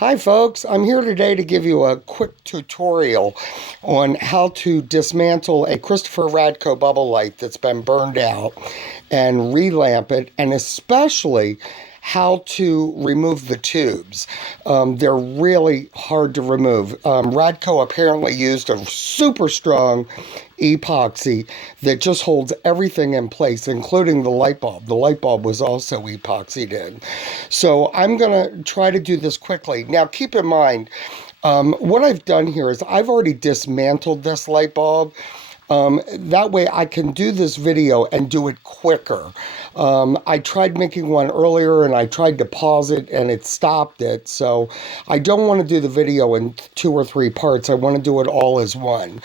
Hi folks, I'm here today to give you a quick tutorial on how to dismantle a Christopher Radko Bubble Light that's been burned out and relamp it, and especially how to remove the tubes. They're really hard to remove. Radko apparently used a super strong epoxy that just holds everything in place, including the light bulb. The light bulb was also epoxied in. So I'm going to try to do this quickly. Now, keep in mind, what I've done here is I've already dismantled this light bulb. That way I can do this video and do it quicker. I tried making one earlier and I tried to pause it and it stopped it. So I don't want to do the video in 2 or 3 parts. I want to do it all as one.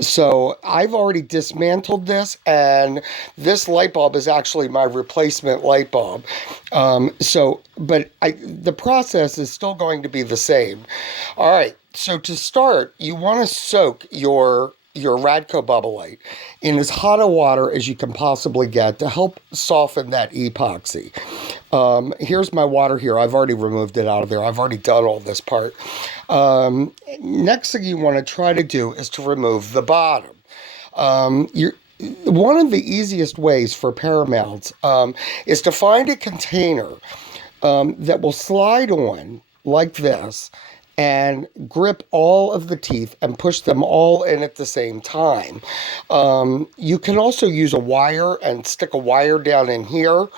So I've already dismantled this, and this light bulb is actually my replacement light bulb. But the process is still going to be the same. All right, so to start, you want to soak your Radko Bubble Light in as hot a water as you can possibly get to help soften that epoxy. Here's my water here. I've already removed it out of there. I've already done all this part. Next thing you want to try to do is to remove the bottom. One of the easiest ways for paramounts is to find a container that will slide on like this and grip all of the teeth and push them all in at the same time. You can also use a wire and stick a wire down in here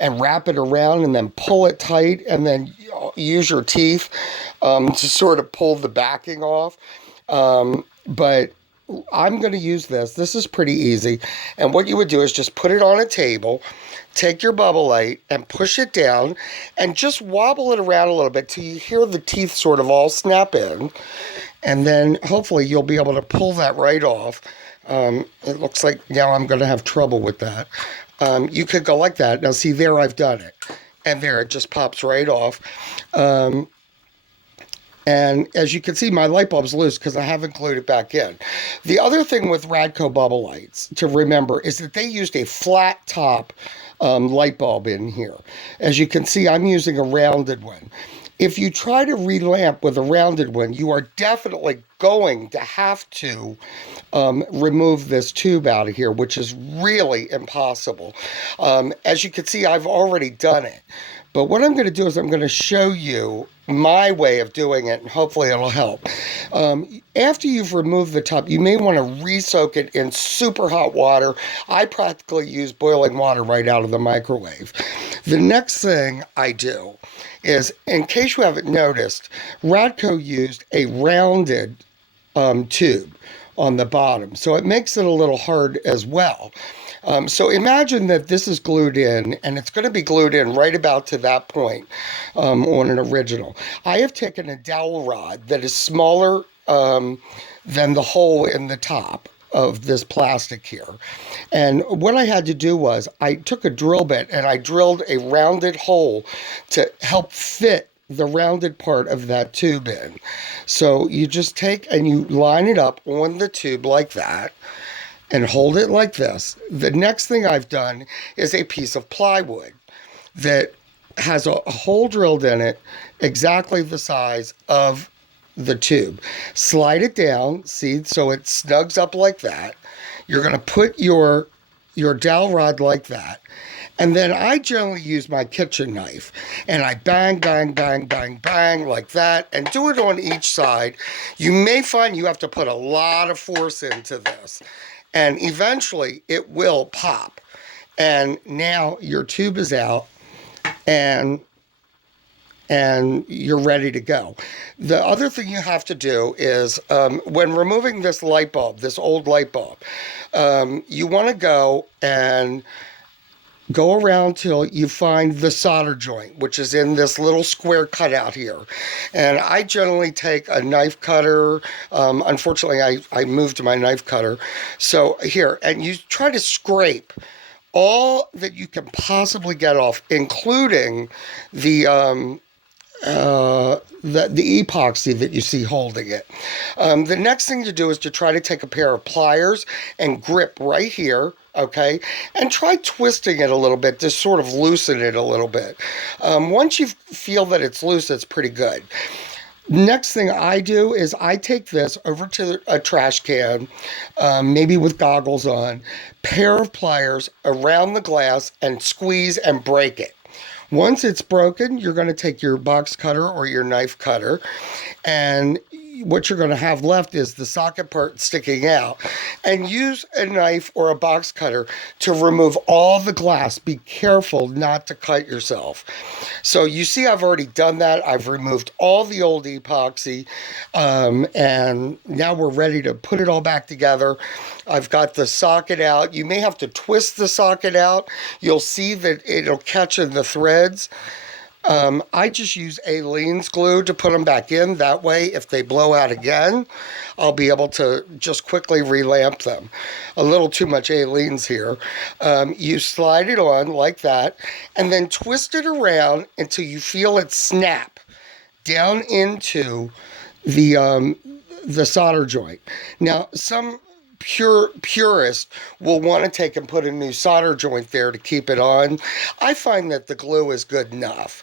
and wrap it around and then pull it tight and then use your teeth to sort of pull the backing off. But I'm going to use this. This is pretty easy. And what you would do is just put it on a table, take your bubble light and push it down and just wobble it around a little bit till you hear the teeth sort of all snap in. And then hopefully you'll be able to pull that right off. It looks like now I'm going to have trouble with that. You could go like that. Now see, there I've done it. And there it just pops right off. And as you can see, my light bulb's loose because I haven't glued it back in. The other thing with Radko Bubble Lights to remember is that they used a flat top light bulb in here. As you can see, I'm using a rounded one. If you try to relamp with a rounded one, you are definitely going to have to remove this tube out of here, which is really impossible. As you can see, I've already done it. But what I'm going to do is I'm going to show you my way of doing it, and hopefully it'll help. After you've removed the top, you may want to re-soak it in super hot water. I practically use boiling water right out of the microwave. The next thing I do is, in case you haven't noticed, Radko used a rounded tube on the bottom, so it makes it a little hard as well. So imagine that this is glued in, and it's going to be glued in right about to that point on an original. I have taken a dowel rod that is smaller than the hole in the top of this plastic here. And what I had to do was I took a drill bit and I drilled a rounded hole to help fit the rounded part of that tube in. So you just take and you line it up on the tube like that and hold it like this. The next thing I've done is a piece of plywood that has a hole drilled in it exactly the size of the tube. Slide it down, see, so it snugs up like that. You're going to put your dowel rod like that. And then I generally use my kitchen knife and I bang, bang, bang, bang, bang like that and do it on each side. You may find you have to put a lot of force into this, and eventually it will pop. And now your tube is out and you're ready to go. The other thing you have to do is when removing this light bulb, this old light bulb, you want to go and go around till you find the solder joint, which is in this little square cutout here. And I generally take a knife cutter. Unfortunately, I moved my knife cutter. So here, and you try to scrape all that you can possibly get off, including the epoxy that you see holding it. The next thing to do is to try to take a pair of pliers and grip right here, okay, and try twisting it a little bit to sort of loosen it a little bit. Once you feel that it's loose, it's pretty good. Next thing I do is I take this over to a trash can, maybe with goggles on, pair of pliers around the glass and squeeze and break it. Once it's broken, you're going to take your box cutter or your knife cutter, and what you're going to have left is the socket part sticking out, and use a knife or a box cutter to remove all the glass. Be careful not to cut yourself. So you see I've already done that. I've removed all the old epoxy, and now we're ready to put it all back together. I've got the socket out. You may have to twist the socket out. You'll see that it'll catch in the threads. I just use Aleene's glue to put them back in. That way, if they blow out again, I'll be able to just quickly relamp them. A little too much Aleene's here. You slide it on like that, and then twist it around until you feel it snap down into the solder joint. Now, some purist will want to take and put a new solder joint there to keep it on. I find that the glue is good enough.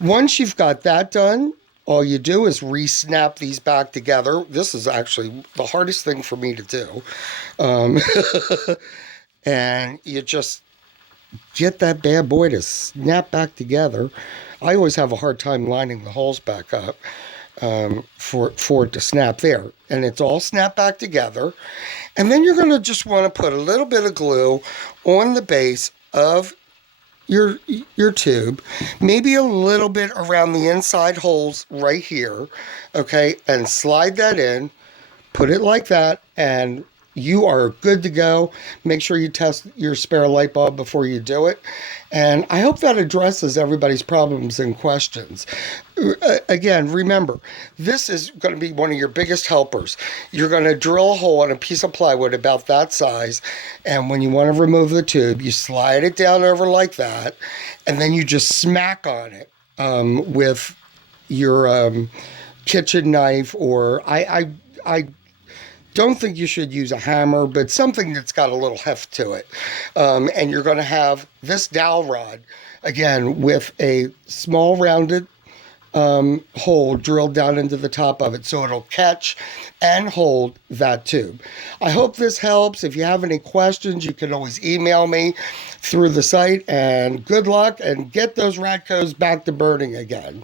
Once you've got that done, all you do is re-snap these back together. This is actually the hardest thing for me to do. Um, and you just get that bad boy to snap back together. I always have a hard time lining the holes back up, for it to snap there. And it's all snapped back together. And then you're going to just want to put a little bit of glue on the base of your tube, maybe a little bit around the inside holes right here, okay, and slide that in, put it like that, and you are good to go. Make sure you test your spare light bulb before you do it. And I hope that addresses everybody's problems and questions. Again, remember, this is going to be one of your biggest helpers. You're going to drill a hole in a piece of plywood about that size, and when you want to remove the tube, you slide it down over like that, and then you just smack on it with your kitchen knife, or I don't think you should use a hammer, but something that's got a little heft to it. And you're going to have this dowel rod, again, with a small rounded hole drilled down into the top of it, so it'll catch and hold that tube. I hope this helps. If you have any questions, you can always email me through the site, and good luck, and get those Radkos back to burning again.